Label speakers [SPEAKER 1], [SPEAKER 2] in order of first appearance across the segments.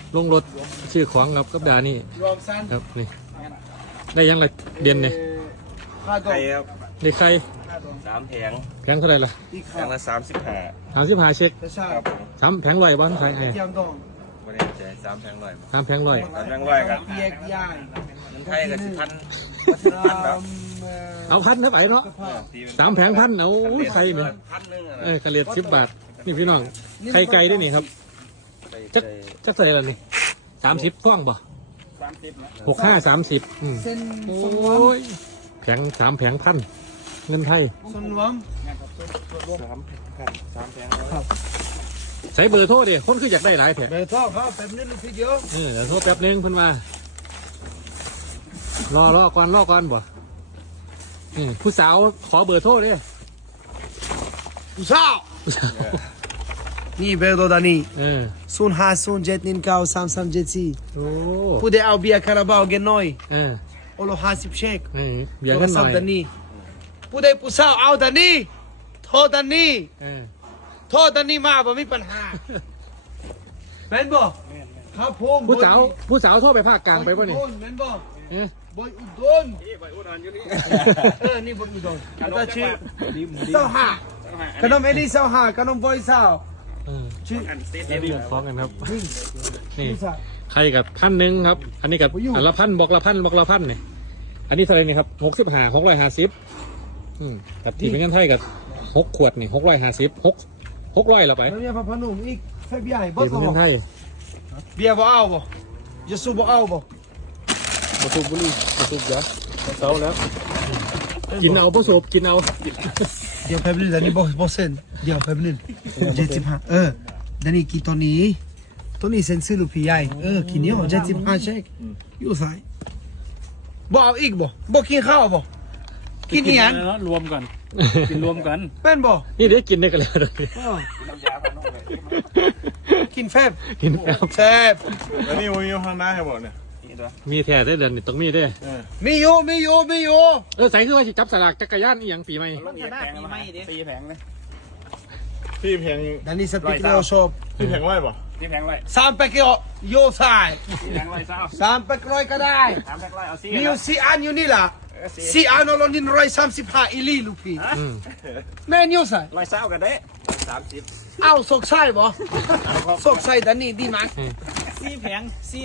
[SPEAKER 1] ลงรถชื่อของครับกับดานี่
[SPEAKER 2] รวมสั้น
[SPEAKER 1] ครับนี่ได้ยังไรเดือนเนี่ย
[SPEAKER 2] ค่าดอ
[SPEAKER 3] ไข่
[SPEAKER 2] ก
[SPEAKER 3] ครับ
[SPEAKER 1] ได้ใคร
[SPEAKER 3] 3แผง
[SPEAKER 1] แผงเท่าไหร่ล่ะ
[SPEAKER 2] อีก
[SPEAKER 3] แผ
[SPEAKER 2] ค่าง
[SPEAKER 3] ละ35
[SPEAKER 1] 35เช็ค
[SPEAKER 2] แต่ใช่
[SPEAKER 3] ครับผม
[SPEAKER 1] 3แผงลอยบ้านใครไอ้
[SPEAKER 2] เตรียมดอง
[SPEAKER 3] บ่ได้ใจ3แผงร้อย
[SPEAKER 1] 3แผงลอย
[SPEAKER 3] 3แผงร้อยกัน
[SPEAKER 2] เปียกย่าง
[SPEAKER 3] เงินไทยก็สิพัน
[SPEAKER 1] เอาพันครับไอ้เนาะ3แผงพันเอาไข่เนี่ย
[SPEAKER 3] พันนึง
[SPEAKER 1] กระเลียด10 บาทนี่พี่น้องไข่ไก่ด้วยนี่ครับจักเท่าไหร่ล่ะนี่30ฟ่องบ่
[SPEAKER 3] 30นะ
[SPEAKER 1] 65 30
[SPEAKER 2] เส้น
[SPEAKER 1] โอ
[SPEAKER 2] สนวม้
[SPEAKER 1] ยแผง3แผงพันเงินไทย
[SPEAKER 2] สนวม
[SPEAKER 3] 3แผง
[SPEAKER 1] ใส่เบอร์โทรดิคนคืออยากได้หลายแผง
[SPEAKER 2] เบอร์โทรครับแบบนี้ลูกพี่เดียว
[SPEAKER 1] เดี๋ยวโทรแป๊บนึงเพิ่นมารอก่อนบ่ผู้สาวขอเบอร์โทรดิ
[SPEAKER 2] ผู้สาวนี่เบอร์โทรดานี่ 050 719 3374
[SPEAKER 1] โอ้
[SPEAKER 2] ผู้ใดเอาเบียร์คาราบาวเกันหน่อย โอโล50เชค
[SPEAKER 1] เบียร์กันหน่อย
[SPEAKER 2] ดานี่ผู้ใดผู้สาวเอาดานี่โทรดานี่ โทษตอนนี้มาบ่มีปัญหาแม่นบ่ครับผม
[SPEAKER 1] ผู้สาวโทรไปภาคกลางไปป่ะนี่
[SPEAKER 2] แม่นบ่
[SPEAKER 1] เอ๊ะ
[SPEAKER 2] บอยอุดรนี่บอยอุดรอยู่นี่นี่บอยอุดรอันนั้นชื่อเศร้าหาขนมเอลี่เศร้าหาขนมบอยเศร้าชื่อ
[SPEAKER 1] เรียกฟ้องกันครับนี่
[SPEAKER 2] ผู้สาว
[SPEAKER 1] ใครกับ1,000ครับ อันนี้กับอันละพันบอกละพันเนี่ยอันนี้เท่าไหร่นี่ครับ65 650กับที่เป็นเงินไทยกับ6 ขวดนี่600แล้วไป
[SPEAKER 2] แล้วเนี่ยพระพนุ่มอีกไฟเบียร์ให้บ่
[SPEAKER 1] ที่เป็น
[SPEAKER 2] ต่
[SPEAKER 1] เงิ
[SPEAKER 2] อน
[SPEAKER 1] ไทย
[SPEAKER 2] เบียร์บ่เอาบ่ยาสูบบ่เอาบ่
[SPEAKER 1] มาสูบบุหรี่มาสูบยาเช้าแล้ว กินเอาผสมกินเอา
[SPEAKER 2] เดี๋ยวแป๊บนึงอันนี้บ่เส้นเดี๋ยวแป๊บนึง75เดี๋ยวนี้กินตัวนี้เส้นซื้อลูกพี่ใหญ่กินเนี้ย75เช็คอยู่ไสบ่เอาอีกบ่กินข้าวบ่กินอีหยัง
[SPEAKER 4] รวมกันกินรวมกัน
[SPEAKER 2] เป็นบ่
[SPEAKER 1] นี่ได้กินได้กันแล้วเลย
[SPEAKER 2] กินแฟบ
[SPEAKER 1] กินแล้ว
[SPEAKER 2] แซ่บ
[SPEAKER 3] แล้วนี่มีข้างหน้าให้บอกเนี่ย
[SPEAKER 1] มีแท้ได้เดือนนี่ต้องมีได้
[SPEAKER 2] มีอยู่
[SPEAKER 1] ใส่คือว่าสิจับสลากจักรยานอีหยังปีใหม่
[SPEAKER 4] มันจะได้ปีใหม่ดิ4แผงเลย
[SPEAKER 3] พี่แผง
[SPEAKER 2] ดันนี่สติกเกอร์ชอบ
[SPEAKER 3] พี่แผงร้อยป่ะ
[SPEAKER 4] 4แผงเลย
[SPEAKER 2] 3แพ็คโยสาย
[SPEAKER 4] 4แผงเลยเศร้า
[SPEAKER 2] 3แพ็คร้อยก็ได้
[SPEAKER 4] 3แผงเลยเอา4
[SPEAKER 2] มีอยู่4อันอยู่นี่ล่ะ4อันเรานิน135อีลีลูกพี่แม่นอยู่ไส
[SPEAKER 4] ร้อยเศร้ากันเด้30
[SPEAKER 2] เอาสกไส้บ่สกไส้ดันนี่ดีมั้ย
[SPEAKER 4] 4แผง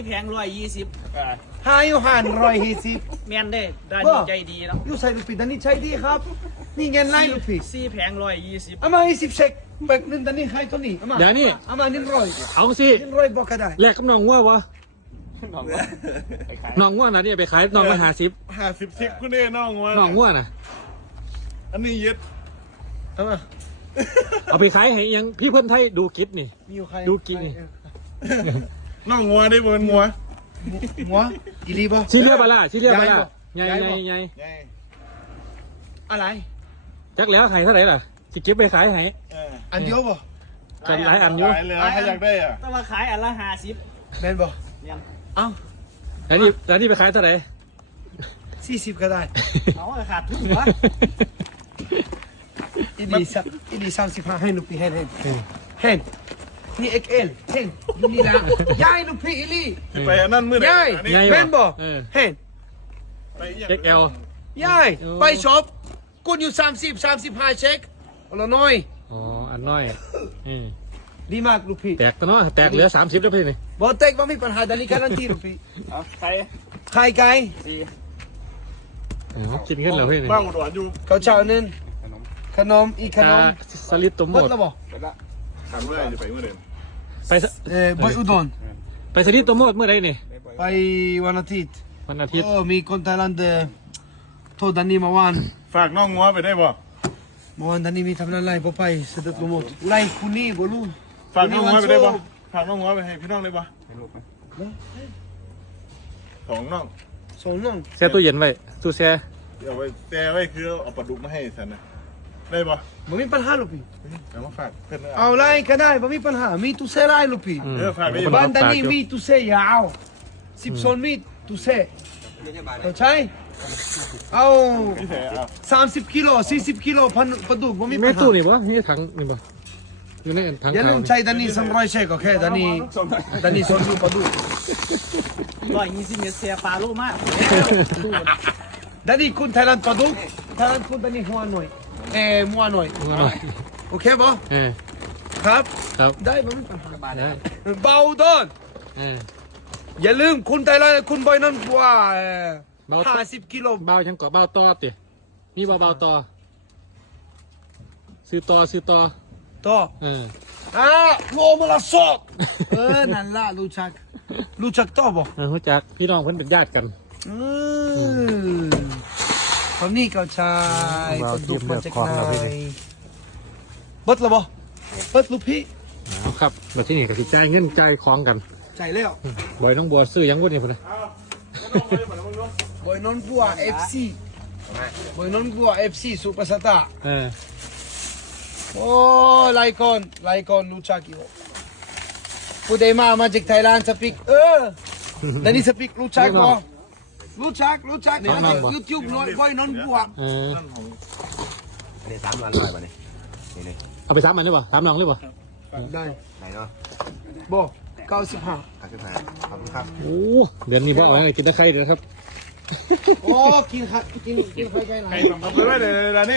[SPEAKER 4] 120
[SPEAKER 2] หาอยู่120
[SPEAKER 4] แม่นเด้ได้ใจดีเนาะ
[SPEAKER 2] อยู่ใส่ลูกพี่ดันนี่ใช้ดีครับ นี่เงินไล่ลูกพี่
[SPEAKER 4] 4แผง120
[SPEAKER 2] เอามา20เช็คแพ็คนึงดันนี่ให้ตัวนี้เอามา
[SPEAKER 1] เดี๋ยวนี่
[SPEAKER 2] เอามา100
[SPEAKER 1] เอาสิ
[SPEAKER 2] 100บ่ก็ได้
[SPEAKER 1] แลกกับน้องว่าวะน้องว่านะนี่ไปขายน้องละ50
[SPEAKER 3] 50ซิกคุณเอ้น้องว่า
[SPEAKER 1] น้องว่านะ
[SPEAKER 3] อันนี้ยึด
[SPEAKER 2] เอามา
[SPEAKER 1] เอาไปขายให้อีหยังพี่เพื่อนไทยดูคลิปนี่
[SPEAKER 2] มีอยู่ใคร
[SPEAKER 1] ดูกินนี่
[SPEAKER 3] น้องงัวได้บนงัว
[SPEAKER 2] หัวอีลีบ่
[SPEAKER 1] ชิเรียบาล่าชิเรียบาล่าใหญ่
[SPEAKER 2] ใหญ่บ่
[SPEAKER 1] ใหญ่
[SPEAKER 2] อะไร
[SPEAKER 1] จักแล้วขายเท่าไหร่ล่ะสิเก็บไปขายให้
[SPEAKER 2] อันเดียวบ่
[SPEAKER 1] กันหลายอันอยู่
[SPEAKER 3] ขายเลยถ้าอยากได้อ่ะ
[SPEAKER 4] ต้องมาขายอันละ50
[SPEAKER 2] แม่นบ่
[SPEAKER 4] แม่น
[SPEAKER 2] เอ้า
[SPEAKER 1] แล้วนี่ไปขายเท่าไหร่
[SPEAKER 2] 40ก็ได้
[SPEAKER 4] เอาขาดทุนวะ
[SPEAKER 2] อีดี35ให้ลูกพี่เห็นนี่ XL เห็นอยู่นี่นะยายลูกพี่อีลี
[SPEAKER 3] ไปอันนั้นมื้อไหน
[SPEAKER 2] ยาย
[SPEAKER 3] อันนี้
[SPEAKER 1] ใหญ่
[SPEAKER 2] แม่นบ่
[SPEAKER 1] เออ
[SPEAKER 2] เห็น
[SPEAKER 3] ไปอีก
[SPEAKER 1] XL
[SPEAKER 2] ยาย
[SPEAKER 1] โอ้
[SPEAKER 2] ไปช็อปกุนอยู่35เช็คเอาละน้อย
[SPEAKER 1] อ๋ออันน้อยอืม
[SPEAKER 2] ดีมากลูกพี่
[SPEAKER 1] แตกตัวเนาะแตกเหลือ30แล้วพี่นี่
[SPEAKER 2] บ่เต็กบ่มีปัญหาดันนี้การันตีลูกพี่
[SPEAKER 4] เอาใคร
[SPEAKER 2] ไข่ไก่
[SPEAKER 1] กินขึ้นแล้วพี่นี่
[SPEAKER 3] บ้างอุดรอยู่
[SPEAKER 2] ข้าวเช้านึงขนมอีกขนม
[SPEAKER 1] สลิดตัวหม
[SPEAKER 2] หมด
[SPEAKER 1] ด
[SPEAKER 2] แล้วบ่
[SPEAKER 3] ถามเมื่อไหร่จะไปเมื่อเดิม
[SPEAKER 1] ไปส
[SPEAKER 2] บอยอุดร
[SPEAKER 1] ไปสลิดตัวหมดเมื่อไรนี่
[SPEAKER 2] ไปวันอาทิตย์
[SPEAKER 1] วันอาทิตย์
[SPEAKER 2] มีคนไทยแลนด์โทษดันนี่เมื่อวาน
[SPEAKER 3] ฝากน้องงัวไปได้บ่
[SPEAKER 2] เมื่อวานดันนี่มีทำอะไรบ่ไปเสด็จลงหมดไล่คุณนี่บ่รู้
[SPEAKER 3] ฝากน้องงัวไปได้บ่ฝากน้องงัวไปให้พี่น้องได้บ่ของน้อง
[SPEAKER 2] สองน้อง
[SPEAKER 1] แช่ตู้เย็นไว้ตู้แช่
[SPEAKER 3] เอาไว้แต่ไว้คือเอาปลาดุกมาให้สันนะได้บ่
[SPEAKER 2] บ่มีปัญหาลูกพี่
[SPEAKER 3] เอามาฝากเพื่อนนะ
[SPEAKER 2] เอาไล่ก็ได้บ่มีปัญหามีตู้เซไล่ลูกพี่
[SPEAKER 3] ฝากไป
[SPEAKER 2] บ้านดันนี่มีตู้เซยาว10โซนมีตู้เซเข้าใจเอา
[SPEAKER 3] พี่แสเอา
[SPEAKER 2] 30 กิโล40 กิโลพันปลาดุกบ่มีปั
[SPEAKER 1] แม่
[SPEAKER 2] ญหา
[SPEAKER 1] ตู้นี่บ่นี่ถังนี่บ่อยู่ในทาง
[SPEAKER 2] อย่า
[SPEAKER 1] เขา
[SPEAKER 2] ลืมใช้ดันนี่300เช็คโอเคดันนี่สอนอยู่ปะดู
[SPEAKER 4] 120 เมตรเสียปลาลูกมาก
[SPEAKER 2] ดันนี่คุณไทยแลนด์ปะดูไทยแลนด์คุณดันนี่หัวหน่อยมัวหน่อย
[SPEAKER 1] หัวหน่อย
[SPEAKER 2] โอเคบ่ ครับ
[SPEAKER 1] ครับ
[SPEAKER 2] ได้บ่มีปัญหา
[SPEAKER 1] ได้
[SPEAKER 2] เบาต้น
[SPEAKER 1] เออ
[SPEAKER 2] อย่าลืมคุณไทยแลนด์คุณบอยนั่นว่า
[SPEAKER 1] เบา
[SPEAKER 2] 50กิโล
[SPEAKER 1] เบายังเกาะเบาต่อติมีเบาต่อซื้อต่อ
[SPEAKER 2] ต่อ
[SPEAKER 1] เออ
[SPEAKER 2] โลมาละสอบนั่นล่ะรู้จักต่อบ่
[SPEAKER 1] รู้จักพี่น้องเพิ่นเป็นญาติกัน
[SPEAKER 2] ตอนนี้ก็ใช่ปลาดุกมาจากไหนเบิดแล้วบ่เบิดลูกพี่
[SPEAKER 1] เอาครับมาที่นี่ก็สิจ่ายเงินจ่ายของกัน
[SPEAKER 2] ใจแล้ว
[SPEAKER 1] บอยน้องบัวซื้อยังบ่นี่พุ่นน่ะ
[SPEAKER 2] บอยนนท์บัว FC บอยนนท์บัว FC สุภาษาตา
[SPEAKER 1] เออ
[SPEAKER 2] โอ้ไลคอนรู้จักอยู่ผู้ใดมาจากไทยแลนด์สปิกแล้วนี่สปิกรู้จักบ่รู้จักมาจากยูทูบน้อยบอยนนท์บัว
[SPEAKER 1] เออ
[SPEAKER 5] อันนี้3 วันลอยป่ะเนี่ยนี่
[SPEAKER 1] เอาไป3 อันได้ป่ะ3 น้องได้ป่ะ
[SPEAKER 2] ได้
[SPEAKER 5] ไหนเนาะ
[SPEAKER 2] บ่95
[SPEAKER 5] 55ขอบคุณครับ
[SPEAKER 1] โอ้เดือนนี้บ่เอาอะไรกินตะไคร้เด้อครับ
[SPEAKER 2] โอ้กินไข่ไก่ไหน
[SPEAKER 3] ใครทำไปไว้เลยนี่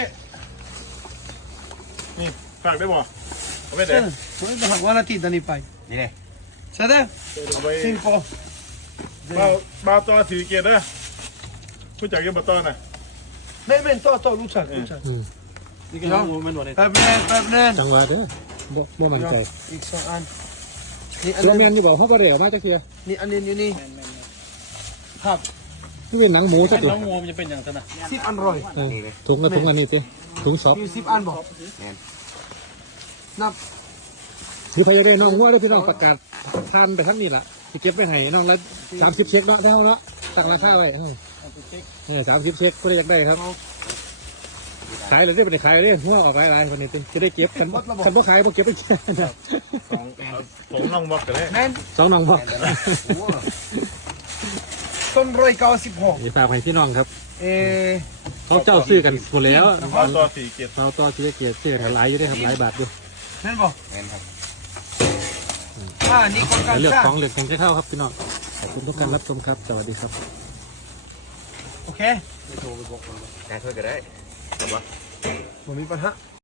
[SPEAKER 3] นี่ฝากได้บ่เอาไป
[SPEAKER 2] เอ
[SPEAKER 3] เด็ด
[SPEAKER 2] อมันจะหักวันอาทิตย์อันนี้ไป
[SPEAKER 5] นี่เลย
[SPEAKER 2] ใช่ไหม
[SPEAKER 3] เอาไป
[SPEAKER 2] ซิงโก
[SPEAKER 3] บาวตัวสีเกียรติเด้อผู้จักยังบ่ต้อนน่ะ
[SPEAKER 2] ไม่ต่อรู้จัก
[SPEAKER 4] นี่ก็รู้มันหมดเลย
[SPEAKER 2] แป๊บนึง
[SPEAKER 1] จังหวะเด้อบ่มั่นใจ
[SPEAKER 2] อีก2 อันนี่อัน
[SPEAKER 1] ตัวแม
[SPEAKER 2] นึ
[SPEAKER 1] น
[SPEAKER 2] ง
[SPEAKER 1] อยู่บ่เฮาบ่ได้เอามาจักเที่ย
[SPEAKER 2] นี่อันนึงอยู่นี่ครับ
[SPEAKER 1] นี่เป็นหนังหมูซะติ
[SPEAKER 4] น้องงูมันจะเป็นอย่างนั้นนะ
[SPEAKER 2] 10 อันร้อย
[SPEAKER 1] เออถุงละถุงอันนี้ติถุงซอฟ
[SPEAKER 2] มี10 อันบอกนับ
[SPEAKER 1] คือพยายามได้น้องว่าเด้อพี่น้องประกาศทานไปทั้งนี้ล่ะสิเก็บไว้ให้น้องละ30เช็คเนาะได้เฮาเนาะตั้งราคาไว้เฮา30เช็คผู้ใดอยากได้ครับขายเลยได้บ่ได้ขายเลยหัวออกหลายๆวันนี้ติจะได้เก็บกันบ่ขายบ่เก็บไป
[SPEAKER 3] ผมลองบอกกันเลย
[SPEAKER 2] แม่น
[SPEAKER 1] 2น้องบ่
[SPEAKER 2] ต้น196
[SPEAKER 1] นี่ฝากให้พี่น้องครับ
[SPEAKER 2] เอ
[SPEAKER 1] เขาเจ้าซื้อกันหมดแล้ว
[SPEAKER 3] บาวตัวสีเกียรติ
[SPEAKER 1] เราต่อชีวิตเกียรติเสียหลายอยู่ได้ครับหลายบาทอยู่
[SPEAKER 2] แม่นบอก
[SPEAKER 5] แม่นครับ
[SPEAKER 2] นี่คนกลาง
[SPEAKER 1] เลือก
[SPEAKER 2] ชา
[SPEAKER 1] ของเลือกแข่งจะเข้าครับพี่น้องขอบคุณทุกการรับชมครับสวัสดีครับ
[SPEAKER 2] โอเค
[SPEAKER 5] ได้ช่วยกันได้
[SPEAKER 2] ผมมีปัญหา